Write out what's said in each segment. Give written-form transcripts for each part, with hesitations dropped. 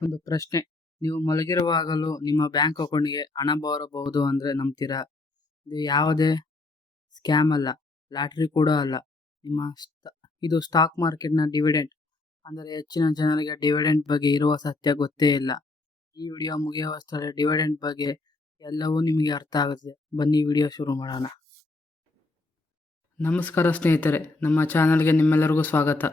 ಒಂದು ಪ್ರಶ್ನೆ. ನೀವು ಮಲಗಿರುವಾಗಲೂ ನಿಮ್ಮ ಬ್ಯಾಂಕ್ ಅಕೌಂಟ್‌ಗೆ ಹಣ ಬರಬಹುದು ಅಂದ್ರೆ ನಂಬ್ತೀರಾ? ಇದು ಯಾವುದೇ ಸ್ಕ್ಯಾಮ್ ಅಲ್ಲ, ಲಾಟರಿ ಕೂಡ ಅಲ್ಲ. ನಿಮ್ಮ ಇದು ಸ್ಟಾಕ್ ಮಾರ್ಕೆಟ್‌ನ ಡಿವಿಡೆಂಡ್. ಅಂದರೆ ಹೆಚ್ಚಿನ ಜನರಿಗೆ ಡಿವಿಡೆಂಡ್ ಬಗ್ಗೆ ಇರುವ ಸತ್ಯ ಗೊತ್ತೇ ಇಲ್ಲ. ಈ ವಿಡಿಯೋ ಮುಗಿಯುವಷ್ಟರಲ್ಲಿ ಡಿವಿಡೆಂಡ್ ಬಗ್ಗೆ ಎಲ್ಲವೂ ನಿಮಗೆ ಅರ್ಥ ಆಗುತ್ತೆ. ಬನ್ನಿ ವಿಡಿಯೋ ಶುರು ಮಾಡೋಣ. ನಮಸ್ಕಾರ ಸ್ನೇಹಿತರೆ, ನಮ್ಮ ಚಾನಲ್ಗೆ ನಿಮ್ಮೆಲ್ಲರಿಗೂ ಸ್ವಾಗತ.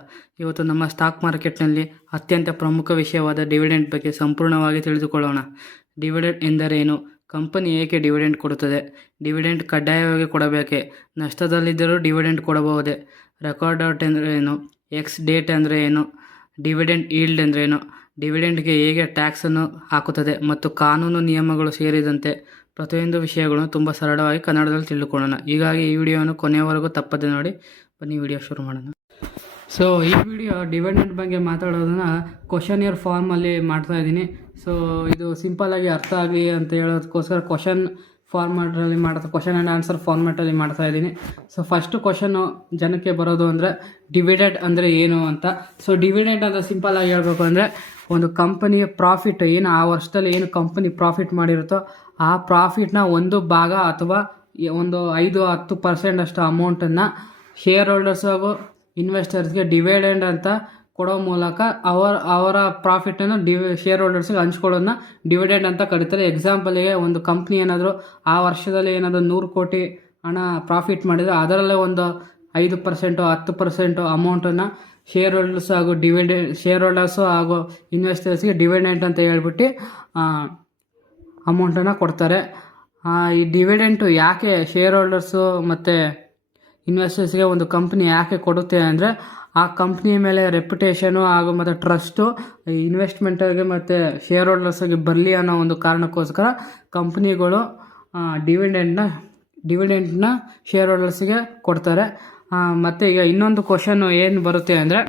ಇವತ್ತು ನಮ್ಮ ಸ್ಟಾಕ್ ಮಾರ್ಕೆಟ್ನಲ್ಲಿ ಅತ್ಯಂತ ಪ್ರಮುಖ ವಿಷಯವಾದ ಡಿವಿಡೆಂಡ್ ಬಗ್ಗೆ ಸಂಪೂರ್ಣವಾಗಿ ತಿಳಿದುಕೊಳ್ಳೋಣ. ಡಿವಿಡೆಂಡ್ ಎಂದರೇನು? ಕಂಪನಿ ಏಕೆ ಡಿವಿಡೆಂಡ್ ಕೊಡುತ್ತದೆ? ಡಿವಿಡೆಂಡ್ ಕಡ್ಡಾಯವಾಗಿ ಕೊಡಬೇಕೇ? ನಷ್ಟದಲ್ಲಿದ್ದರೂ ಡಿವಿಡೆಂಡ್ ಕೊಡಬಹುದೇ? ರೆಕಾರ್ಡ್ ಡೇಟ್ ಅಂದರೆ ಏನು? ಎಕ್ಸ್ ಡೇಟ್ ಅಂದರೆ ಏನು? ಡಿವಿಡೆಂಡ್ ಈಲ್ಡ್ ಎಂದರೇನು? ಡಿವಿಡೆಂಡ್ಗೆ ಹೇಗೆ ಟ್ಯಾಕ್ಸನ್ನು ಹಾಕುತ್ತದೆ ಮತ್ತು ಕಾನೂನು ನಿಯಮಗಳು ಸೇರಿದಂತೆ ಪ್ರತಿಯೊಂದು ವಿಷಯಗಳನ್ನು ತುಂಬ ಸರಳವಾಗಿ ಕನ್ನಡದಲ್ಲಿ ತಿಳ್ಕೊಳ್ಳೋಣ. ಹೀಗಾಗಿ ಈ ವಿಡಿಯೋವನ್ನು ಕೊನೆಯವರೆಗೂ ತಪ್ಪದೆ ನೋಡಿ. ಬನ್ನಿ ವಿಡಿಯೋ ಶುರು ಮಾಡೋಣ. ಸೊ ಈ ವಿಡಿಯೋ ಡಿವಿಡೆಂಡ್ ಬಗ್ಗೆ ಮಾತಾಡೋದನ್ನ ಕ್ವಶನಿಯರ್ ಫಾರ್ಮಲ್ಲಿ ಮಾಡ್ತಾ ಇದ್ದೀನಿ. ಸೊ ಇದು ಸಿಂಪಲ್ಲಾಗಿ ಅರ್ಥ ಆಗಲಿ ಅಂತ ಹೇಳೋದಕ್ಕೋಸ್ಕರ ಕ್ವಶನ್ ಆ್ಯಂಡ್ ಆನ್ಸರ್ ಫಾರ್ಮ್ಯಾಟಲ್ಲಿ ಮಾಡ್ತಾ ಇದ್ದೀನಿ. ಸೊ ಫಸ್ಟು ಕ್ವಶನ್ನು ಜನಕ್ಕೆ ಬರೋದು ಅಂದರೆ ಡಿವಿಡೆಂಡ್ ಅಂದರೆ ಏನು ಅಂತ. ಸೊ ಡಿವಿಡೆಂಡ್ ಅಂತ ಸಿಂಪಲ್ಲಾಗಿ ಹೇಳಬೇಕು ಅಂದರೆ ಒಂದು ಕಂಪನಿಯ ಪ್ರಾಫಿಟ್ ಏನು ಆ ವರ್ಷದಲ್ಲಿ ಏನು ಕಂಪನಿ ಪ್ರಾಫಿಟ್ ಮಾಡಿರುತ್ತೋ ಆ ಪ್ರಾಫಿಟ್ನ ಒಂದು ಭಾಗ ಅಥವಾ ಒಂದು 5-10% ಅಷ್ಟು ಅಮೌಂಟನ್ನು ಶೇರ್ ಹೋಲ್ಡರ್ಸ್ ಹಾಗೂ ಇನ್ವೆಸ್ಟರ್ಸ್ಗೆ ಡಿವಿಡೆಂಡ್ ಅಂತ ಕೊಡೋ ಮೂಲಕ ಅವರ ಪ್ರಾಫಿಟನ್ನು ಶೇರ್ ಹೋಲ್ಡರ್ಸ್ಗೆ ಹಂಚ್ಕೊಳ್ಳೋದನ್ನ ಡಿವಿಡೆಂಡ್ ಅಂತ ಕರೀತಾರೆ. ಎಕ್ಸಾಂಪಲ್ಗೆ ಒಂದು ಕಂಪ್ನಿ ಏನಾದರೂ ಆ ವರ್ಷದಲ್ಲಿ ಏನಾದರೂ 100 ಕೋಟಿ ಹಣ ಪ್ರಾಫಿಟ್ ಮಾಡಿದರೆ ಅದರಲ್ಲೇ ಒಂದು 5% 10% ಅಮೌಂಟನ್ನು ಶೇರ್ ಹೋಲ್ಡರ್ಸು ಹಾಗೂ ಇನ್ವೆಸ್ಟರ್ಸ್ಗೆ ಡಿವಿಡೆಂಟ್ ಅಂತ ಹೇಳ್ಬಿಟ್ಟು ಅಮೌಂಟನ್ನು ಕೊಡ್ತಾರೆ. ಈ ಡಿವಿಡೆಂಟು ಯಾಕೆ ಶೇರ್ ಹೋಲ್ಡರ್ಸು ಮತ್ತು ಇನ್ವೆಸ್ಟರ್ಸ್ಗೆ ಒಂದು ಕಂಪ್ನಿ ಯಾಕೆ ಕೊಡುತ್ತೆ ಅಂದರೆ ಆ ಕಂಪ್ನಿ ಮೇಲೆ ರೆಪ್ಯುಟೇಷನು ಹಾಗೂ ಮತ್ತು ಟ್ರಸ್ಟು ಇನ್ವೆಸ್ಟ್ಮೆಂಟರ್ಗೆ ಮತ್ತು ಶೇರ್ ಹೋಲ್ಡರ್ಸ್ಗೆ ಬರಲಿ ಅನ್ನೋ ಒಂದು ಕಾರಣಕ್ಕೋಸ್ಕರ ಕಂಪ್ನಿಗಳು ಡಿವಿಡೆಂಟ್ನ ಶೇರ್ ಹೋಲ್ಡರ್ಸ್ಗೆ ಕೊಡ್ತಾರೆ. ಮತ್ತು ಈಗ ಇನ್ನೊಂದು ಕ್ವಶನ್ನು ಏನು ಬರುತ್ತೆ ಅಂದರೆ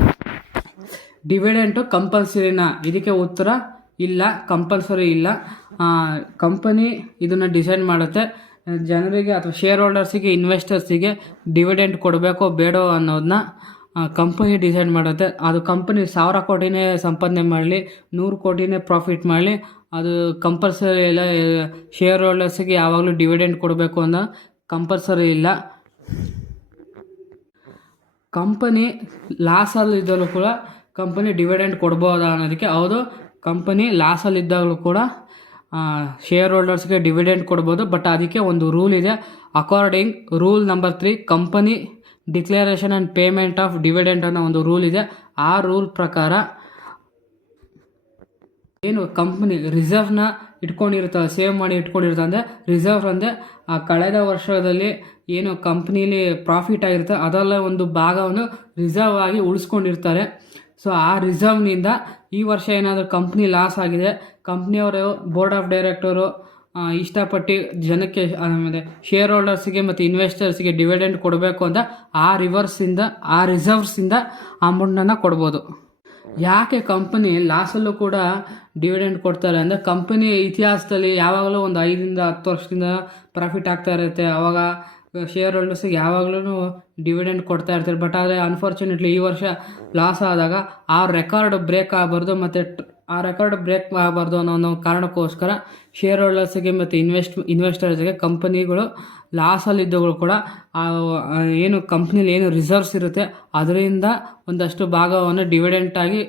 ಡಿವಿಡೆಂಟು ಕಂಪಲ್ಸರಿನಾ? ಇದಕ್ಕೆ ಉತ್ತರ ಇಲ್ಲ, ಕಂಪಲ್ಸರಿ ಇಲ್ಲ. ಕಂಪನಿ ಇದನ್ನು ಡಿಸೈಡ್ ಮಾಡುತ್ತೆ. ಜನರಿಗೆ ಅಥವಾ ಶೇರ್ ಹೋಲ್ಡರ್ಸಿಗೆ ಇನ್ವೆಸ್ಟರ್ಸಿಗೆ ಡಿವಿಡೆಂಟ್ ಕೊಡಬೇಕೋ ಬೇಡೋ ಅನ್ನೋದನ್ನ ಕಂಪನಿ ಡಿಸೈಡ್ ಮಾಡುತ್ತೆ. ಅದು ಕಂಪನಿ 1000 ಕೋಟಿನೇ ಸಂಪಾದನೆ ಮಾಡಲಿ, 100 ಕೋಟಿನೇ ಪ್ರಾಫಿಟ್ ಮಾಡಲಿ, ಅದು ಕಂಪಲ್ಸರಿ ಇಲ್ಲ. ಶೇರ್ ಹೋಲ್ಡರ್ಸಿಗೆ ಯಾವಾಗಲೂ ಡಿವಿಡೆಂಟ್ ಕೊಡಬೇಕು ಅನ್ನೋ ಕಂಪಲ್ಸರಿ ಇಲ್ಲ. ಕಂಪನಿ ಲಾಸಲ್ಲಿದ್ದರೂ ಕೂಡ ಕಂಪನಿ ಡಿವಿಡೆಂಟ್ ಕೊಡ್ಬೋದಾ ಅನ್ನೋದಕ್ಕೆ ಹೌದು, ಕಂಪನಿ ಲಾಸಲ್ಲಿದ್ದಾಗಲೂ ಕೂಡ ಶೇರ್ ಹೋಲ್ಡರ್ಸ್ಗೆ ಡಿವಿಡೆಂಟ್ ಕೊಡ್ಬೋದು. ಬಟ್ ಅದಕ್ಕೆ ಒಂದು ರೂಲ್ ಇದೆ. According rule number 3 company declaration and payment of dividend ಅನ್ನೋ ಒಂದು ರೂಲ್ ಇದೆ. ಆ ರೂಲ್ ಪ್ರಕಾರ ಏನು ಕಂಪನಿ ರಿಸರ್ವ್ನ ಇಟ್ಕೊಂಡಿರ್ತಾರೆ, ಸೇವ್ ಮಾಡಿ ಇಟ್ಕೊಂಡಿರ್ತಾರೆ ಅಂದರೆ ರಿಸರ್ವ್ ಅಂದರೆ ಆ ಕಳೆದ ವರ್ಷದಲ್ಲಿ ಏನು ಕಂಪ್ನೀಲಿ ಪ್ರಾಫಿಟ್ ಆಗಿರುತ್ತೆ ಅದರಲ್ಲೇ ಒಂದು ಭಾಗವನ್ನು ರಿಸರ್ವ್ ಆಗಿ ಉಳಿಸ್ಕೊಂಡಿರ್ತಾರೆ. ಸೊ ಆ ರಿಸರ್ವ್ನಿಂದ ಈ ವರ್ಷ ಏನಾದರೂ ಕಂಪ್ನಿ ಲಾಸ್ ಆಗಿದೆ, ಕಂಪ್ನಿಯವರು ಬೋರ್ಡ್ ಆಫ್ ಡೈರೆಕ್ಟರು ಇಷ್ಟಪಟ್ಟು ಜನಕ್ಕೆ ಆಮೇಲೆ ಶೇರ್ ಹೋಲ್ಡರ್ಸಿಗೆ ಮತ್ತು ಇನ್ವೆಸ್ಟರ್ಸಿಗೆ ಡಿವಿಡೆಂಡ್ ಕೊಡಬೇಕು ಅಂತ ಆ ರಿಸರ್ವ್ಸಿಂದ ಅಮೌಂಟನ್ನು ಕೊಡ್ಬೋದು. ಯಾಕೆ ಕಂಪನಿ ಲಾಸಲ್ಲೂ ಕೂಡ ಡಿವಿಡೆಂಡ್ ಕೊಡ್ತಾರೆ ಅಂದರೆ ಕಂಪನಿ ಇತಿಹಾಸದಲ್ಲಿ ಯಾವಾಗಲೂ ಒಂದು 5-10 ವರ್ಷದಿಂದ ಪ್ರಾಫಿಟ್ ಆಗ್ತಾ ಇರುತ್ತೆ. ಆವಾಗ ಶೇರ್ ಹೋಲ್ಡರ್ಸಿಗೆ ಯಾವಾಗಲೂ ಡಿವಿಡೆಂಡ್ ಕೊಡ್ತಾ ಇರ್ತಾರೆ. ಬಟ್ ಆದರೆ ಅನ್ಫಾರ್ಚುನೇಟ್ಲಿ ಈ ವರ್ಷ ಲಾಸ್ ಆದಾಗ ಆ ರೆಕಾರ್ಡ್ ಬ್ರೇಕ್ ಆಗಬಾರ್ದು ಅನ್ನೋ ಕಾರಣಕ್ಕೋಸ್ಕರ ಶೇರ್ ಹೋಲ್ಡರ್ಸಿಗೆ ಮತ್ತು ಇನ್ವೆಸ್ಟರ್ಸ್ಗೆ ಕಂಪನಿಗಳು ಲಾಸಲ್ಲಿದ್ದವರು ಕೂಡ ಏನು ಕಂಪ್ನಿಲಿ ಏನು ರಿಸರ್ವ್ಸ್ ಇರುತ್ತೆ ಅದರಿಂದ ಒಂದಷ್ಟು ಭಾಗವನ್ನು ಡಿವಿಡೆಂಟಾಗಿ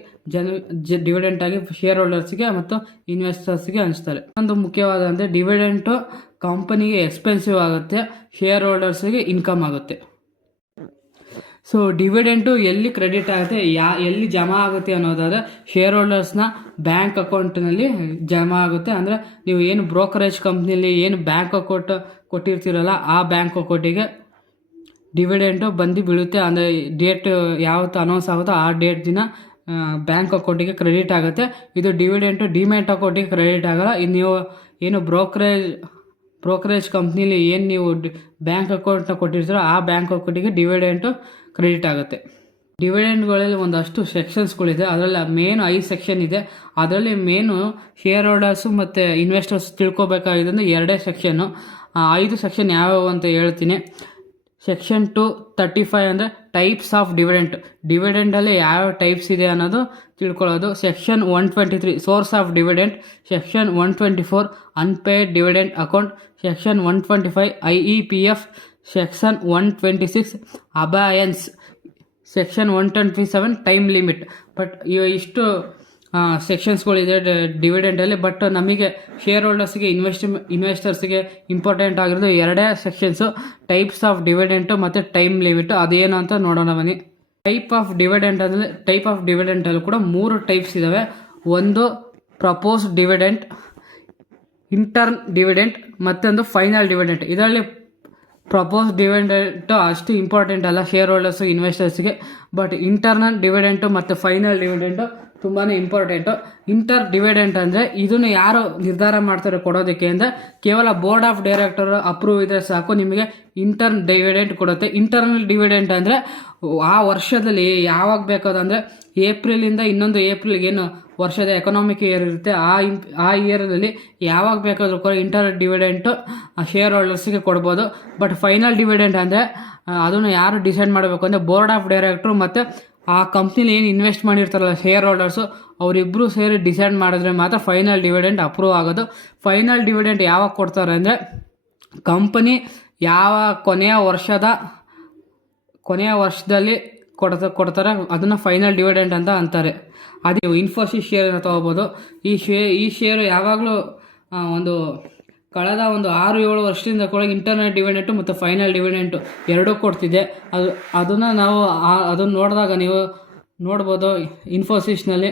ಶೇರ್ ಹೋಲ್ಡರ್ಸ್ಗೆ ಮತ್ತು ಇನ್ವೆಸ್ಟರ್ಸ್ಗೆ ಹಂಚ್ತಾರೆ. ಒಂದು ಮುಖ್ಯವಾದ ಅಂದರೆ ಡಿವಿಡೆಂಟು ಕಂಪನಿಗೆ ಎಕ್ಸ್ಪೆನ್ಸಿವ್ ಆಗುತ್ತೆ, ಶೇರ್ ಹೋಲ್ಡರ್ಸ್ಗೆ ಇನ್ಕಮ್ ಆಗುತ್ತೆ. ಸೊ ಡಿವಿಡೆಂಟು ಎಲ್ಲಿ ಕ್ರೆಡಿಟ್ ಆಗುತ್ತೆ, ಎಲ್ಲಿ ಜಮಾ ಆಗುತ್ತೆ ಅನ್ನೋದಾದರೆ ಶೇರ್ ಹೋಲ್ಡರ್ಸ್ನ ಬ್ಯಾಂಕ್ ಅಕೌಂಟ್ನಲ್ಲಿ ಜಮಾ ಆಗುತ್ತೆ. ಅಂದರೆ ನೀವು ಏನು ಬ್ರೋಕರೇಜ್ ಕಂಪ್ನಿಲಿ ಏನು ಬ್ಯಾಂಕ್ ಅಕೌಂಟ್ ಕೊಟ್ಟಿರ್ತೀರಲ್ಲ ಆ ಬ್ಯಾಂಕ್ ಅಕೌಂಟಿಗೆ ಡಿವಿಡೆಂಟು ಬಂದು ಬೀಳುತ್ತೆ. ಅಂದರೆ ಡೇಟ್ ಯಾವತ್ತು ಅನೌನ್ಸ್ ಆಗುತ್ತೋ ಆ ಡೇಟ್ ದಿನ ಬ್ಯಾಂಕ್ ಅಕೌಂಟಿಗೆ ಕ್ರೆಡಿಟ್ ಆಗುತ್ತೆ. ಇದು ಡಿವಿಡೆಂಟು ಡಿಮ್ಯಾಟ್ ಅಕೌಂಟಿಗೆ ಕ್ರೆಡಿಟ್ ಆಗಲ್ಲ. ನೀವು ಏನು ಬ್ರೋಕರೇಜ್ ಕಂಪ್ನಿಲಿ ಏನು ನೀವು ಬ್ಯಾಂಕ್ ಅಕೌಂಟ್ನ ಕೊಟ್ಟಿರ್ತೀರೋ ಆ ಬ್ಯಾಂಕ್ ಅಕೌಂಟಿಗೆ ಡಿವಿಡೆಂಟು ಕ್ರೆಡಿಟ್ ಆಗುತ್ತೆ. ಡಿವಿಡೆಂಡ್ಗಳಲ್ಲಿ ಒಂದಷ್ಟು ಸೆಕ್ಷನ್ಸ್ಗಳಿದೆ. ಅದರಲ್ಲಿ ಮೇನ್ 5 ಸೆಕ್ಷನ್ ಇದೆ. ಅದರಲ್ಲಿ ಮೇನು ಶೇರ್ ಹೋಲ್ಡರ್ಸು ಮತ್ತು ಇನ್ವೆಸ್ಟರ್ಸ್ ತಿಳ್ಕೊಬೇಕಾಗಿದೆ ಅಂದರೆ 2 ಸೆಕ್ಷನ್ನು. 5 ಸೆಕ್ಷನ್ ಯಾವ್ಯಾವು ಅಂತ ಹೇಳ್ತೀನಿ. ಸೆಕ್ಷನ್ 235 ಅಂದರೆ ಟೈಪ್ಸ್ ಆಫ್ ಡಿವಿಡೆಂಡಲ್ಲಿ ಯಾವ್ಯಾವ ಟೈಪ್ಸ್ ಇದೆ ಅನ್ನೋದು ತಿಳ್ಕೊಳ್ಳೋದು. Section 123 source of dividend, section 124 unpaid dividend account, section 125 IEPF, section 126 abeyance, section 127 time limit. But ಇಷ್ಟು ಸೆಕ್ಷನ್ಸ್ಗಳಿದೆ ಡಿವಿಡೆಂಡಲ್ಲಿ. ಬಟ್ ನಮಗೆ ಶೇರ್ ಹೋಲ್ಡರ್ಸ್ಗೆ ಇನ್ವೆಸ್ಟರ್ಸ್ಗೆ ಇಂಪಾರ್ಟೆಂಟ್ ಆಗಿರೋದು ಎರಡೇ ಸೆಕ್ಷನ್ಸು, ಟೈಪ್ಸ್ ಆಫ್ ಡಿವಿಡೆಂಟು ಮತ್ತು ಟೈಮ್ ಲಿಮಿಟ್. ಅದೇನು ಅಂತ ನೋಡೋಣ ಬನ್ನಿ. ಟೈಪ್ ಆಫ್ ಡಿವಿಡೆಂಟಲ್ಲಿ ಕೂಡ 3 ಟೈಪ್ಸ್ ಇದ್ದಾವೆ. ಒಂದು ಪ್ರಪೋಸ್ ಡಿವಿಡೆಂಟ್, ಇಂಟರ್ನ್ ಡಿವಿಡೆಂಟ್, ಮತ್ತೊಂದು ಫೈನಲ್ ಡಿವಿಡೆಂಟ್. ಇದರಲ್ಲಿ ಪ್ರಪೋಸ್ ಡಿವಿಡೆಂಟು ಅಷ್ಟು ಇಂಪಾರ್ಟೆಂಟ್ ಅಲ್ಲ share holders ಇನ್ವೆಸ್ಟರ್ಸ್ಗೆ. But internal dividend ಮತ್ತು ಫೈನಲ್ ಡಿವಿಡೆಂಟು ತುಂಬಾ ಇಂಪಾರ್ಟೆಂಟು. ಇಂಟರ್ ಡಿವಿಡೆಂಟ್ ಅಂದರೆ ಇದನ್ನು ಯಾರು ನಿರ್ಧಾರ ಮಾಡ್ತಾರೆ ಕೊಡೋದಕ್ಕೆ ಅಂದರೆ ಕೇವಲ ಬೋರ್ಡ್ ಆಫ್ ಡೈರೆಕ್ಟರ್ ಅಪ್ರೂವ್ ಇದ್ದರೆ ಸಾಕು, ನಿಮಗೆ ಇಂಟರ್ನ್ ಡಿವಿಡೆಂಟ್ ಕೊಡುತ್ತೆ. ಇಂಟರ್ನಲ್ ಡಿವಿಡೆಂಟ್ ಅಂದರೆ ಆ ವರ್ಷದಲ್ಲಿ ಯಾವಾಗ ಬೇಕಾದಂದರೆ ಏಪ್ರಿಲಿಂದ ಇನ್ನೊಂದು ಏಪ್ರಿಲ್ಗೆ ಏನು ವರ್ಷದ ಎಕನಾಮಿಕ್ ಇಯರ್ ಇರುತ್ತೆ ಆ ಇಯರ್ನಲ್ಲಿ ಯಾವಾಗ ಬೇಕಾದರೂ ಕೂಡ ಇಂಟರ್ನಲ್ ಡಿವಿಡೆಂಟು ಶೇರ್ ಹೋಲ್ಡರ್ಸ್ಗೆ ಕೊಡ್ಬೋದು. ಬಟ್ ಫೈನಲ್ ಡಿವಿಡೆಂಟ್ ಅಂದರೆ ಅದನ್ನು ಯಾರು ಡಿಸೈಡ್ ಮಾಡಬೇಕು ಅಂದರೆ ಬೋರ್ಡ್ ಆಫ್ ಡೈರೆಕ್ಟ್ರು ಮತ್ತು ಆ ಕಂಪ್ನಿಲಿ ಏನು ಇನ್ವೆಸ್ಟ್ ಮಾಡಿರ್ತಾರಲ್ಲ ಶೇರ್ ಹೋಲ್ಡರ್ಸು, ಅವರಿಬ್ಬರು ಸೇರಿ ಡಿಸೈಡ್ ಮಾಡಿದ್ರೆ ಮಾತ್ರ ಫೈನಲ್ ಡಿವಿಡೆಂಟ್ ಅಪ್ರೂವ್ ಆಗೋದು. ಫೈನಲ್ ಡಿವಿಡೆಂಟ್ ಯಾವಾಗ ಕೊಡ್ತಾರೆ ಅಂದರೆ ಕಂಪನಿ ಯಾವ ಕೊನೆಯ ವರ್ಷದಲ್ಲಿ ಕೊಡ್ತಾರೆ ಅದನ್ನು ಫೈನಲ್ ಡಿವಿಡೆಂಟ್ ಅಂತ ಅಂತಾರೆ. ಅದೇ ಇನ್ಫೋಸಿಸ್ ಶೇರನ್ನು ತೊಗೋಬೋದು. ಈ ಶೇರು ಯಾವಾಗಲೂ ಒಂದು ಕಳೆದ 6-7 ವರ್ಷದಿಂದ ಕೂಡ ಇಂಟರ್ನಲ್ ಡಿವಿಡೆಂಟು ಮತ್ತು ಫೈನಲ್ ಡಿವಿಡೆಂಟು ಎರಡೂ ಕೊಡ್ತಿದೆ. ಅದನ್ನು ನಾವು ಅದನ್ನು ನೋಡಿದಾಗ ನೀವು ನೋಡ್ಬೋದು ಇನ್ಫೋಸಿಸ್ನಲ್ಲಿ.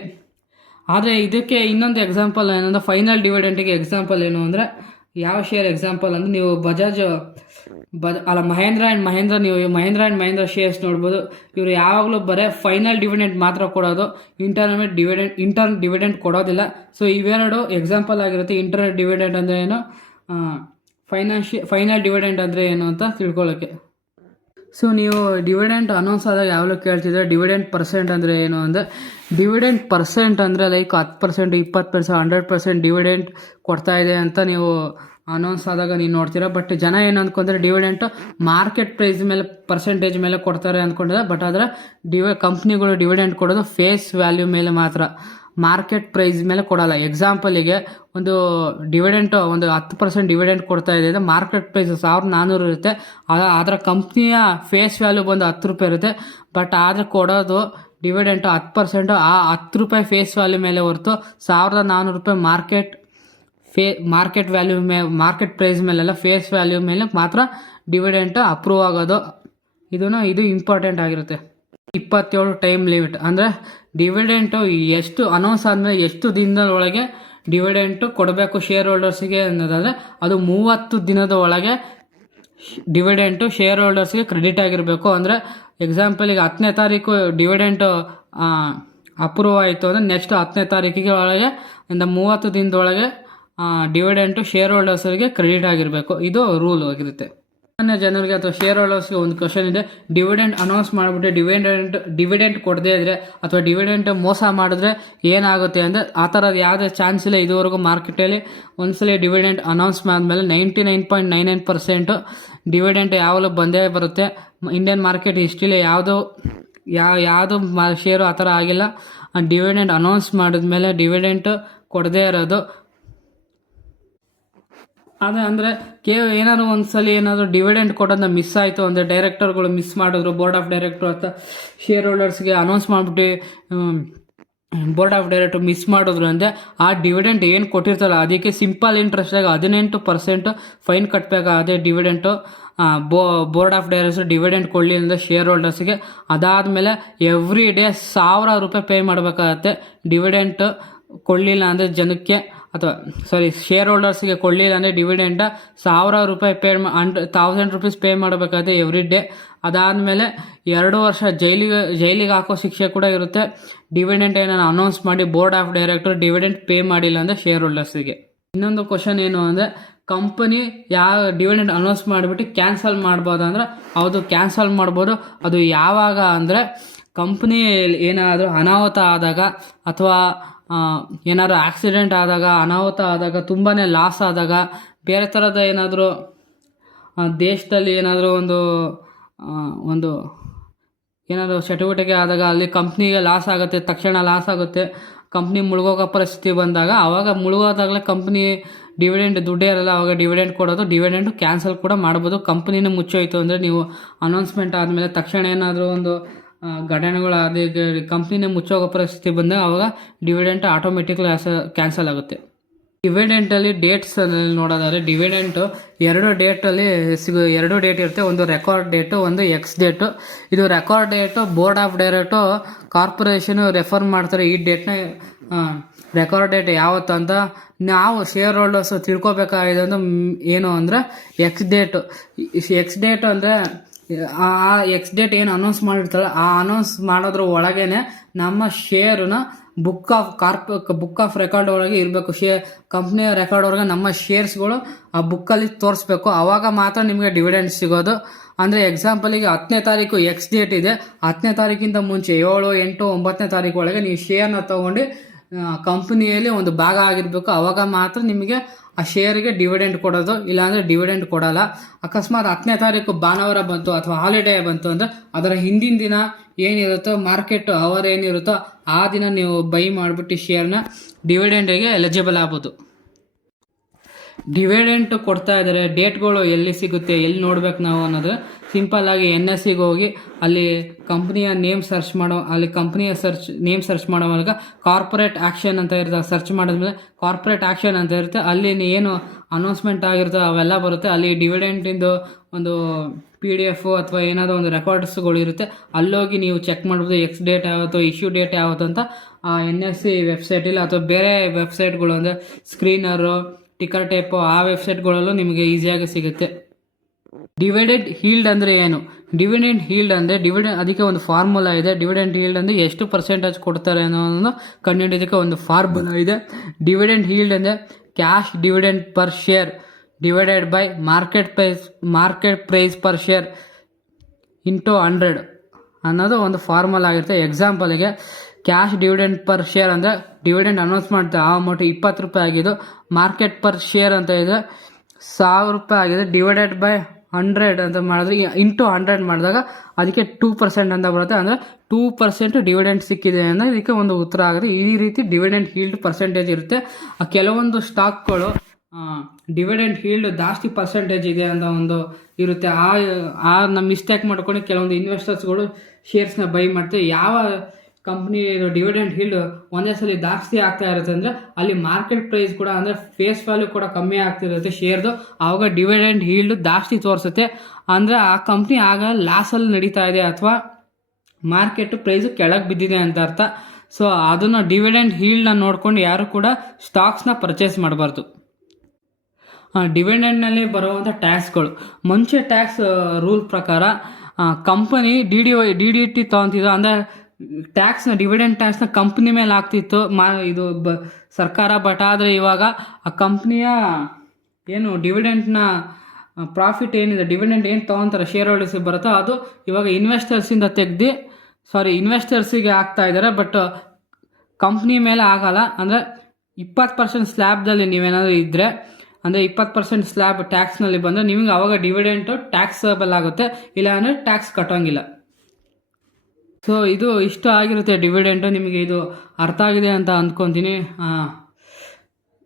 ಆದರೆ ಇದಕ್ಕೆ ಇನ್ನೊಂದು ಎಕ್ಸಾಂಪಲ್ ಏನಂದರೆ ಫೈನಲ್ ಡಿವಿಡೆಂಟಿಗೆ ಎಕ್ಸಾಂಪಲ್ ಏನು ಅಂದರೆ ಯಾವ ಶೇರ್ ಎಕ್ಸಾಂಪಲ್ ಅಂದರೆ ನೀವು ಮಹೇಂದ್ರ ಆ್ಯಂಡ್ ಮಹೇಂದ್ರ ಶೇರ್ಸ್ ನೋಡ್ಬೋದು. ಇವರು ಯಾವಾಗಲೂ ಬರೀ ಫೈನಲ್ ಡಿವಿಡೆಂಟ್ ಮಾತ್ರ ಕೊಡೋದು, ಇಂಟರ್ನ್ ಡಿವಿಡೆಂಟ್ ಕೊಡೋದಿಲ್ಲ. ಸೊ ಇವೆರಡು ಎಕ್ಸಾಂಪಲ್ ಆಗಿರುತ್ತೆ. ಇಂಟರ್ನಲ್ ಡಿವಿಡೆಂಟ್ ಅಂದರೆ ಏನು, ಫೈನಲ್ ಡಿವಿಡೆಂಟ್ ಅಂದರೆ ಏನು ಅಂತ ತಿಳ್ಕೊಳ್ಳೋಕ್ಕೆ. ಸೊ ನೀವು ಡಿವಿಡೆಂಟ್ ಅನೌನ್ಸ್ ಆದಾಗ ಯಾವಾಗಲೂ ಕೇಳ್ತಿದ್ರೆ ಡಿವಿಡೆಂಟ್ ಪರ್ಸೆಂಟ್ ಅಂದರೆ ಏನು ಅಂದರೆ, ಡಿವಿಡೆಂಟ್ ಪರ್ಸೆಂಟ್ ಅಂದರೆ ಲೈಕ್ 10%, 20%, 100% ಡಿವಿಡೆಂಟ್ ಕೊಡ್ತಾ ಇದೆ ಅಂತ ನೀವು ಅನೌನ್ಸ್ ಆದಾಗ ನೀವು ನೋಡ್ತೀರಾ. ಬಟ್ ಜನ ಏನು ಅಂದ್ಕೊಂಡ್ರೆ ಡಿವಿಡೆಂಟು ಮಾರ್ಕೆಟ್ ಪ್ರೈಸ್ ಮೇಲೆ ಪರ್ಸೆಂಟೇಜ್ ಮೇಲೆ ಕೊಡ್ತಾರೆ ಅಂದ್ಕೊಂಡಿದ್ದಾರೆ. ಬಟ್ ಆದರೆ ಕಂಪ್ನಿಗಳು ಡಿವಿಡೆಂಟ್ ಕೊಡೋದು ಫೇಸ್ ವ್ಯಾಲ್ಯೂ ಮೇಲೆ ಮಾತ್ರ, ಮಾರ್ಕೆಟ್ ಪ್ರೈಸ್ ಮೇಲೆ ಕೊಡಲ್ಲ. ಎಕ್ಸಾಂಪಲಿಗೆ ಒಂದು ಡಿವಿಡೆಂಟು ಒಂದು 10% ಡಿವಿಡೆಂಟ್ ಕೊಡ್ತಾ ಇದೆ ಅಂದರೆ ಮಾರ್ಕೆಟ್ ಪ್ರೈಸ್ 1400 ಇರುತ್ತೆ. ಅದರ ಕಂಪ್ನಿಯ ಫೇಸ್ ವ್ಯಾಲ್ಯೂ ಬಂದು 10 ರೂಪಾಯಿ ಇರುತ್ತೆ. ಬಟ್ ಆದರೆ ಕೊಡೋದು ಡಿವಿಡೆಂಟು 10%, ಆ 10 ರೂಪಾಯಿ ಫೇಸ್ ವ್ಯಾಲ್ಯೂ ಮೇಲೆ ಹೊರತು 1400 ರೂಪಾಯಿ ಮಾರ್ಕೆಟ್ ವ್ಯಾಲ್ಯೂ ಮಾರ್ಕೆಟ್ ಪ್ರೈಸ್ ಮೇಲೆಲ್ಲ ಫೇಸ್ ವ್ಯಾಲ್ಯೂ ಮೇಲೆ ಮಾತ್ರ ಡಿವಿಡೆಂಟ್ ಅಪ್ರೂವ್ ಆಗೋದು. ಇದು ಇಂಪಾರ್ಟೆಂಟ್ ಆಗಿರುತ್ತೆ. 27 ಟೈಮ್ ಲಿಮಿಟ್ ಅಂದರೆ ಡಿವಿಡೆಂಟು ಎಷ್ಟು ಅನೌನ್ಸ್ ಆದಮೇಲೆ ಎಷ್ಟು ದಿನದ ಒಳಗೆ ಡಿವಿಡೆಂಟು ಕೊಡಬೇಕು ಶೇರ್ ಹೋಲ್ಡರ್ಸಿಗೆ ಅನ್ನೋದಾದರೆ ಅದು 30 ದಿನದ ಒಳಗೆ ಡಿವಿಡೆಂಟು ಶೇರ್ ಹೋಲ್ಡರ್ಸ್ಗೆ ಕ್ರೆಡಿಟ್ ಆಗಿರಬೇಕು. ಅಂದರೆ ಎಕ್ಸಾಂಪಲಿಗೆ 10ನೇ ತಾರೀಕು ಡಿವಿಡೆಂಟು ಅಪ್ರೂವ್ ಆಯಿತು ಅಂದರೆ ನೆಕ್ಸ್ಟ್ 10ನೇ ತಾರೀಕಿಗೆ ಒಳಗೆ 30 ದಿನದೊಳಗೆ ಡಿವಿಡೆಂಟು ಶೇರ್ ಹೋಲ್ಡರ್ಸ್ಗೆ ಕ್ರೆಡಿಟ್ ಆಗಿರಬೇಕು. ಇದು ರೂಲ್ ಆಗಿರುತ್ತೆ. ಸಾಮಾನ್ಯ ಜನರಿಗೆ ಅಥವಾ ಶೇರ್ ಹೋಲ್ಡರ್ಸ್ಗೆ ಒಂದು ಕ್ವಶನ್ ಇದೆ, ಡಿವಿಡೆಂಟ್ ಅನೌನ್ಸ್ ಮಾಡಿಬಿಟ್ಟು ಡಿವಿಡೆಂಟ್ ಕೊಡದೇ ಇದ್ರೆ ಅಥವಾ ಡಿವಿಡೆಂಟ್ ಮೋಸ ಮಾಡಿದ್ರೆ ಏನಾಗುತ್ತೆ ಅಂದರೆ ಆ ಥರದ್ದು ಯಾವುದೇ ಚಾನ್ಸ್ ಇಲ್ಲ. ಇದುವರೆಗೂ ಮಾರ್ಕೆಟಲ್ಲಿ ಒಂದ್ಸಲ ಡಿವಿಡೆಂಟ್ ಅನೌನ್ಸ್ ಮಾಡಿದ್ಮೇಲೆ 99.99% ಡಿವಿಡೆಂಟ್ ಯಾವಾಗಲೂ ಬಂದೇ ಬರುತ್ತೆ. ಇಂಡಿಯನ್ ಮಾರ್ಕೆಟ್ ಹಿಸ್ಟ್ರಿಲಿ ಯಾವುದು ಶೇರು ಆ ಥರ ಆಗಿಲ್ಲ. ಡಿವಿಡೆಂಟ್ ಅನೌನ್ಸ್ ಮಾಡಿದ್ಮೇಲೆ ಡಿವಿಡೆಂಟ್ ಕೊಡದೇ ಇರೋದು. ಅದೇ ಅಂದರೆ ಏನಾದರೂ ಒಂದ್ಸಲ ಏನಾದರೂ ಡಿವಿಡೆಂಟ್ ಕೊಡೋದನ್ನ ಮಿಸ್ ಆಯಿತು ಅಂದರೆ ಡೈರೆಕ್ಟರ್ಗಳು ಮಿಸ್ ಮಾಡಿದ್ರು, ಬೋರ್ಡ್ ಆಫ್ ಡೈರೆಕ್ಟರ್ ಅಥವಾ ಶೇರ್ ಹೋಲ್ಡರ್ಸ್ಗೆ ಅನೌನ್ಸ್ ಮಾಡಿಬಿಟ್ಟು ಬೋರ್ಡ್ ಆಫ್ ಡೈರೆಕ್ಟರ್ ಮಿಸ್ ಮಾಡಿದ್ರು ಅಂದರೆ ಆ ಡಿವಿಡೆಂಟ್ ಏನು ಕೊಟ್ಟಿರ್ತಾರಲ್ಲ ಅದಕ್ಕೆ ಸಿಂಪಲ್ ಇಂಟ್ರೆಸ್ಟಾಗಿ 18% ಫೈನ್ ಕಟ್ಟಬೇಕು. ಅದೇ dividend board of directors dividend ಕೊಡಲಿ ಅಂದರೆ ಶೇರ್ ಹೋಲ್ಡರ್ಸ್ಗೆ. ಅದಾದಮೇಲೆ ಎವ್ರಿ ಡೇ 1000 ರೂಪಾಯಿ ಪೇ ಮಾಡಬೇಕಾಗತ್ತೆ. ಡಿವಿಡೆಂಟ್ ಕೊಡಲಿಲ್ಲ ಅಂದರೆ ಜನಕ್ಕೆ ಅಥವಾ ಶೇರ್ ಹೋಲ್ಡರ್ಸ್ಗೆ ಕೊಡಲಿಲ್ಲ ಅಂದರೆ ಡಿವಿಡೆಂಟ 1000 ರೂಪಾಯಿ 1000 ರೂಪೀಸ್ ಪೇ ಮಾಡಬೇಕಾಗುತ್ತೆ ಎವ್ರಿ ಡೇ. ಅದಾದಮೇಲೆ 2 ವರ್ಷ ಜೈಲಿಗೆ ಹಾಕೋ ಶಿಕ್ಷೆ ಕೂಡ ಇರುತ್ತೆ ಡಿವಿಡೆಂಟ್ ಏನಾದ್ರು ಅನೌನ್ಸ್ ಮಾಡಿ board of director dividend pay ಮಾಡಿಲ್ಲ ಅಂದರೆ ಶೇರ್ ಹೋಲ್ಡರ್ಸ್ಗೆ. ಇನ್ನೊಂದು ಕ್ವಶನ್ ಏನು ಅಂದರೆ, ಕಂಪನಿ ಯಾವ ಡಿವಿಡೆಂಟ್ ಅನೌನ್ಸ್ ಮಾಡಿಬಿಟ್ಟು ಕ್ಯಾನ್ಸಲ್ ಮಾಡ್ಬೋದು ಅಂದರೆ ಹೌದು, ಕ್ಯಾನ್ಸಲ್ ಮಾಡ್ಬೋದು. ಅದು ಯಾವಾಗ ಅಂದರೆ ಕಂಪ್ನಿ ಏನಾದರೂ ಅನಾಹುತ ಆದಾಗ ಅಥವಾ ಏನಾದರೂ ಆಕ್ಸಿಡೆಂಟ್ ಆದಾಗ, ಅನಾಹುತ ಆದಾಗ, ತುಂಬಾ ಲಾಸ್ ಆದಾಗ, ಬೇರೆ ಥರದ ಏನಾದರೂ ದೇಶದಲ್ಲಿ ಏನಾದರೂ ಒಂದು ಏನಾದರೂ ಚಟುವಟಿಕೆ ಆದಾಗ ಅಲ್ಲಿ ಕಂಪ್ನಿಗೆ ಲಾಸ್ ಆಗುತ್ತೆ, ತಕ್ಷಣ ಲಾಸ್ ಆಗುತ್ತೆ, ಕಂಪ್ನಿ ಮುಳುಗೋಗೋ ಪರಿಸ್ಥಿತಿ ಬಂದಾಗ ಆವಾಗ ಮುಳುಗೋದಾಗಲೇ ಕಂಪ್ನಿ ಡಿವಿಡೆಂಡ್ ದುಡ್ಡೇ ಇರಲ್ಲ, ಆವಾಗ ಡಿವಿಡೆಂಡ್ ಕೊಡೋದು, ಡಿವಿಡೆಂಡು ಕ್ಯಾನ್ಸಲ್ ಕೂಡ ಮಾಡ್ಬೋದು. ಕಂಪ್ನಿನೇ ಮುಚ್ಚೋಯ್ತು ಅಂದರೆ ನೀವು ಅನೌನ್ಸ್ಮೆಂಟ್ ಆದಮೇಲೆ ತಕ್ಷಣ ಏನಾದರೂ ಒಂದು ಘಟನೆಗಳು ಅದೇ ಕಂಪ್ನಿನೇ ಮುಚ್ಚೋಗೋ ಪರಿಸ್ಥಿತಿ ಬಂದಾಗ ಆವಾಗ ಡಿವಿಡೆಂಟ್ ಆಟೋಮೆಟಿಕ್ಲಿ ಕ್ಯಾನ್ಸಲ್ ಆಗುತ್ತೆ. ಡಿವಿಡೆಂಟಲ್ಲಿ ಡೇಟ್ಸ್ ನೋಡೋದಾದ್ರೆ ಡಿವಿಡೆಂಟು ಎರಡು ಡೇಟ್ ಇರುತ್ತೆ. ಒಂದು ರೆಕಾರ್ಡ್ ಡೇಟು, ಒಂದು ಎಕ್ಸ್ ಡೇಟು. ಇದು record date board of direct corporation refer ಮಾಡ್ತಾರೆ. ಈ ಡೇಟ್ನ ರೆಕಾರ್ಡ್ ಡೇಟ್ ಯಾವತ್ತು ಅಂತ ನಾವು ಶೇರ್ ಹೋಲ್ಡರ್ಸ್ ತಿಳ್ಕೊಬೇಕಾಗಿದೆ ಅಂತ ಏನು ಅಂದರೆ ಎಕ್ಸ್ ಡೇಟು ಅಂದರೆ ಆ ಎಕ್ಸ್ ಡೇಟ್ ಏನು ಅನೌನ್ಸ್ ಮಾಡಿರ್ತಾರೆ ಆ ಅನೌನ್ಸ್ ಮಾಡೋದ್ರ ಒಳಗೇನೆ ನಮ್ಮ ಶೇರ್ನ ಬುಕ್ ಆಫ್ ರೆಕಾರ್ಡ್ ಒಳಗೆ ಇರಬೇಕು. ಕಂಪ್ನಿಯ ರೆಕಾರ್ಡ್ ಒಳಗೆ ನಮ್ಮ ಶೇರ್ಸ್ಗಳು ಆ ಬುಕ್ಕಲ್ಲಿ ತೋರಿಸ್ಬೇಕು. ಆವಾಗ ಮಾತ್ರ ನಿಮಗೆ ಡಿವಿಡೆಂಡ್ ಸಿಗೋದು. ಅಂದರೆ ಎಕ್ಸಾಂಪಲಿಗೆ 10ನೇ ತಾರೀಕು ಎಕ್ಸ್ ಡೇಟ್ ಇದೆ, 10ನೇ ತಾರೀಕಿಂತ ಮುಂಚೆ 7, 8, 9ನೇ ತಾರೀಕು ಒಳಗೆ ನೀವು ಶೇರ್ನ ತೊಗೊಂಡು ಕಂಪ್ನಿಯಲ್ಲಿ ಒಂದು ಭಾಗ ಆಗಿರಬೇಕು. ಆವಾಗ ಮಾತ್ರ ನಿಮಗೆ ಆ ಶೇರ್ಗೆ ಡಿವಿಡೆಂಡ್ ಕೊಡೋದು, ಇಲ್ಲಾಂದರೆ ಡಿವಿಡೆಂಡ್ ಕೊಡಲ್ಲ. ಅಕಸ್ಮಾತ್ 10ನೇ ತಾರೀಕು ಭಾನುವಾರ ಬಂತು ಅಥವಾ ಹಾಲಿಡೇ ಬಂತು ಅಂದರೆ ಅದರ ಹಿಂದಿನ ದಿನ ಏನಿರುತ್ತೋ ಮಾರ್ಕೆಟ್ ಅವರ್ ಏನಿರುತ್ತೋ ಆ ದಿನ ನೀವು ಬೈ ಮಾಡಿಬಿಟ್ಟು ಶೇರ್ನ ಡಿವಿಡೆಂಡಿಗೆ ಎಲಿಜಿಬಲ್ ಆಗ್ಬೋದು. ಡಿವಿಡೆಂಟ್ ಕೊಡ್ತಾ ಇದ್ದಾರೆ, ಡೇಟ್ಗಳು ಎಲ್ಲಿ ಸಿಗುತ್ತೆ, ಎಲ್ಲಿ ನೋಡ್ಬೇಕು ನಾವು ಅನ್ನೋದು ಸಿಂಪಲ್ ಆಗಿ NSEಗೆ ಹೋಗಿ ಅಲ್ಲಿ ಕಂಪ್ನಿಯ ನೇಮ್ ಸರ್ಚ್ ಮಾಡೋವಾಗ ಕಾರ್ಪೊರೇಟ್ ಆ್ಯಕ್ಷನ್ ಅಂತ ಇರುತ್ತೆ. ಸರ್ಚ್ ಮಾಡಿದ್ಮೇಲೆ ಕಾರ್ಪೊರೇಟ್ ಆ್ಯಕ್ಷನ್ ಅಂತ ಇರುತ್ತೆ, ಅಲ್ಲಿ ಏನು ಅನೌನ್ಸ್ಮೆಂಟ್ ಆಗಿರ್ತೋ ಅವೆಲ್ಲ ಬರುತ್ತೆ. ಅಲ್ಲಿ ಡಿವಿಡೆಂಟಿಂದು ಒಂದು PDF ಅಥವಾ ಏನಾದರೂ ಒಂದು ರೆಕಾರ್ಡ್ಸ್ಗಳು ಇರುತ್ತೆ. ಅಲ್ಲೋಗಿ ನೀವು ಚೆಕ್ ಮಾಡ್ಬೋದು ಎಕ್ಸ್ ಡೇಟ್ ಯಾವತ್ತೋ, ಇಶ್ಯೂ ಡೇಟ್ ಯಾವತ್ತೋ ಅಂತ ಆ NSE ವೆಬ್ಸೈಟಲ್ಲಿ ಅಥವಾ ಬೇರೆ ವೆಬ್ಸೈಟ್ಗಳು ಅಂದರೆ ಸ್ಕ್ರೀನರು, ಟಿಕರ್ ಟೇಪು ಆ ವೆಬ್ಸೈಟ್ಗಳಲ್ಲೂ ನಿಮಗೆ ಈಸಿಯಾಗಿ ಸಿಗುತ್ತೆ. ಡಿವಿಡೆಂಡ್ ಹೀಲ್ಡ್ ಅಂದರೆ ಏನು? ಡಿವಿಡೆಂಡ್ ಹೀಲ್ಡ್ ಅಂದರೆ ಅದಕ್ಕೆ ಒಂದು ಫಾರ್ಮುಲಾ ಇದೆ. ಡಿವಿಡೆಂಡ್ ಹೀಲ್ಡ್ ಅಂದರೆ ಎಷ್ಟು ಪರ್ಸೆಂಟೇಜ್ ಕೊಡ್ತಾರೆ ಅನ್ನೋದನ್ನು ಕಂಡುಹಿಡಿಯೋದಕ್ಕೆ ಒಂದು ಫಾರ್ಮುಲಾ ಇದೆ. ಡಿವಿಡೆಂಡ್ ಹೀಲ್ಡ್ ಅಂದರೆ cash dividend per share divided by market price per share into 100 ಅನ್ನೋದು ಒಂದು ಫಾರ್ಮುಲಾ ಆಗಿರುತ್ತೆ. ಎಕ್ಸಾಂಪಲಿಗೆ ಕ್ಯಾಶ್ ಡಿವಿಡೆಂಡ್ ಪರ್ ಶೇರ್ ಅಂದರೆ ಡಿವಿಡೆಂಡ್ ಅನೌನ್ಸ್ ಮಾಡ್ತಾರೆ ಆ ಅಮೌಂಟ್ 20 ರೂಪಾಯಿ ಆಗಿದ್ದು, ಮಾರ್ಕೆಟ್ ಪರ್ ಶೇರ್ ಅಂತ ಇದೆ 1000 ರೂಪಾಯಿ ಆಗಿದೆ, ಡಿವೈಡೆಡ್ ಬೈ 100 ಅಂತ ಮಾಡಿದ್ರೆ ಇಂಟು 100 ಮಾಡಿದಾಗ ಅದಕ್ಕೆ 2% ಅಂತ ಬರುತ್ತೆ. ಅಂದರೆ 2% ಡಿವಿಡೆಂಡ್ ಸಿಕ್ಕಿದೆ ಅಂದರೆ ಇದಕ್ಕೆ ಒಂದು ಉತ್ತರ ಆಗುತ್ತೆ. ಈ ರೀತಿ ಡಿವಿಡೆಂಡ್ ಹೀಲ್ಡ್ ಪರ್ಸೆಂಟೇಜ್ ಇರುತ್ತೆ. ಕೆಲವೊಂದು ಸ್ಟಾಕ್ಗಳು ಡಿವಿಡೆಂಡ್ ಹೀಲ್ಡ್ ಜಾಸ್ತಿ ಪರ್ಸೆಂಟೇಜ್ ಇದೆ ಅಂತ ಒಂದು ಇರುತ್ತೆ. ನಮ್ಮ ಮಿಸ್ಟೇಕ್ ಮಾಡ್ಕೊಂಡು ಕೆಲವೊಂದು ಇನ್ವೆಸ್ಟರ್ಸ್ಗಳು ಶೇರ್ಸ್ನ ಬೈ ಮಾಡ್ತಾರೆ. ಯಾವ ಕಂಪ್ನಿ ಡಿವಿಡೆಂಡ್ ಹೀಲ್ಡ್ ಒಂದೇ ಸಲ ಜಾಸ್ತಿ ಆಗ್ತಾ ಇರುತ್ತೆ ಅಂದರೆ ಅಲ್ಲಿ ಮಾರ್ಕೆಟ್ ಪ್ರೈಸ್ ಕೂಡ ಅಂದರೆ ಫೇಸ್ ವ್ಯಾಲ್ಯೂ ಕೂಡ ಕಮ್ಮಿ ಆಗ್ತಿರುತ್ತೆ ಶೇರ್ದು, ಆವಾಗ ಡಿವಿಡೆಂಡ್ ಹೀಲ್ಡ್ ಜಾಸ್ತಿ ತೋರಿಸುತ್ತೆ. ಅಂದರೆ ಆ ಕಂಪ್ನಿ ಆಗ ಲಾಸಲ್ಲಿ ನಡೀತಾ ಇದೆ ಅಥವಾ ಮಾರ್ಕೆಟ್ ಪ್ರೈಸು ಕೆಳಗೆ ಬಿದ್ದಿದೆ ಅಂತ ಅರ್ಥ. ಸೊ ಅದನ್ನು ಡಿವಿಡೆಂಡ್ ಹೀಲ್ಡ್ನ ನೋಡ್ಕೊಂಡು ಯಾರು ಕೂಡ ಸ್ಟಾಕ್ಸ್ನ ಪರ್ಚೇಸ್ ಮಾಡಬಾರ್ದು. ಡಿವಿಡೆಂಡ್ನಲ್ಲಿ ಬರುವಂಥ ಟ್ಯಾಕ್ಸ್ಗಳು, ಮುಂಚೆ ಟ್ಯಾಕ್ಸ್ ರೂಲ್ ಪ್ರಕಾರ ಕಂಪನಿ DDT ತೊಗೊತಿದ್ದು ಅಂದರೆ ಡಿವಿಡೆಂಡ್ ಟ್ಯಾಕ್ಸ್ನ ಕಂಪ್ನಿ ಮೇಲೆ ಆಗ್ತಿತ್ತು ಸರ್ಕಾರ. ಬಟ್ ಆದರೆ ಇವಾಗ ಆ ಕಂಪ್ನಿಯ ಏನು ಡಿವಿಡೆಂಟ್ನ ಪ್ರಾಫಿಟ್ ಏನಿದೆ, ಡಿವಿಡೆಂಟ್ ಏನು ತೊಗೊತಾರೆ ಶೇರ್ ಹೋಲ್ಡರ್ಸಿಗೆ ಬರುತ್ತೋ ಅದು ಇವಾಗ ಇನ್ವೆಸ್ಟರ್ಸಿಗೆ ಆಗ್ತಾ ಇದ್ದಾರೆ. ಬಟ್ ಕಂಪ್ನಿ ಮೇಲೆ ಆಗಲ್ಲ. ಅಂದರೆ 20% ಸ್ಲ್ಯಾಬ್ದಲ್ಲಿ ನೀವೇನಾದರೂ ಇದ್ದರೆ ಅಂದರೆ 20% ಸ್ಲ್ಯಾಬ್ ಟ್ಯಾಕ್ಸ್ನಲ್ಲಿ ಬಂದರೆ ನಿಮಗೆ ಅವಾಗ ಡಿವಿಡೆಂಟು ಟ್ಯಾಕ್ಸಬಲ್ ಆಗುತ್ತೆ, ಇಲ್ಲ ಅಂದರೆ ಟ್ಯಾಕ್ಸ್ ಕಟ್ಟೋಂಗಿಲ್ಲ. ಸೊ ಇದು ಇಷ್ಟು ಆಗಿರುತ್ತೆ ಡಿವಿಡೆಂಟು. ನಿಮಗೆ ಇದು ಅರ್ಥ ಆಗಿದೆ ಅಂತ ಅಂದ್ಕೊತೀನಿ.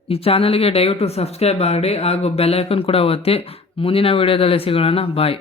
ಈ ಚಾನಲ್ಗೆ ದಯವಿಟ್ಟು ಸಬ್ಸ್ಕ್ರೈಬ್ ಮಾಡಿ ಹಾಗೂ ಬೆಲ್ ಐಕಾನ್ ಕೂಡ ಒತ್ತಿ. ಮುಂದಿನ ವಿಡಿಯೋದಲ್ಲಿ ಸಿಗೋಣ. ಬಾಯ್.